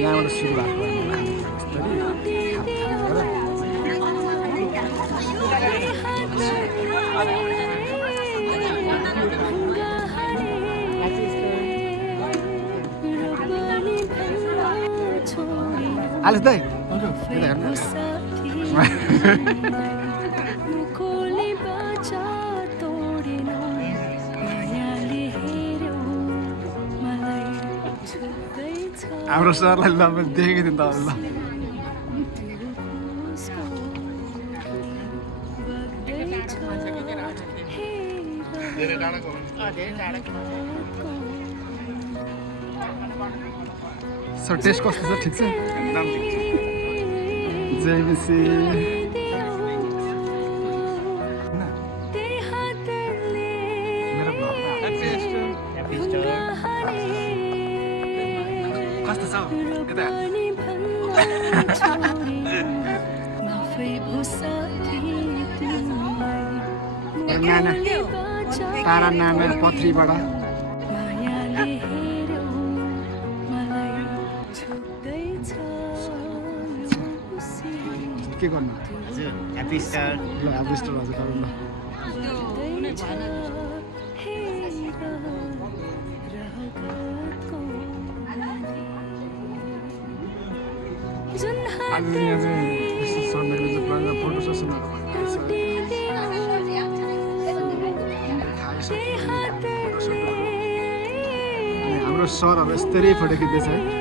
यहाँबाट सुरु भएको आलिस दाइ हाम्रो सरलाई ल मैले देखेको थिएँ तपाईँलाई सर टेस्ट कस्तो छ ठिक छ एकदम ठिक छ जेबिसी कस्तो छ यता नाना तारा नाना पथरीबाट के गर्नु हजुर ह्याप्पी स्टार ल ह्याप्पी स्टार हजुर ल आज यहाँ चाहिँ यस्तो सरले चाहिँ प्रायः फोटो सेसनहरू हाम्रो सरहरू यस्तै फोटो खिच्दैछ है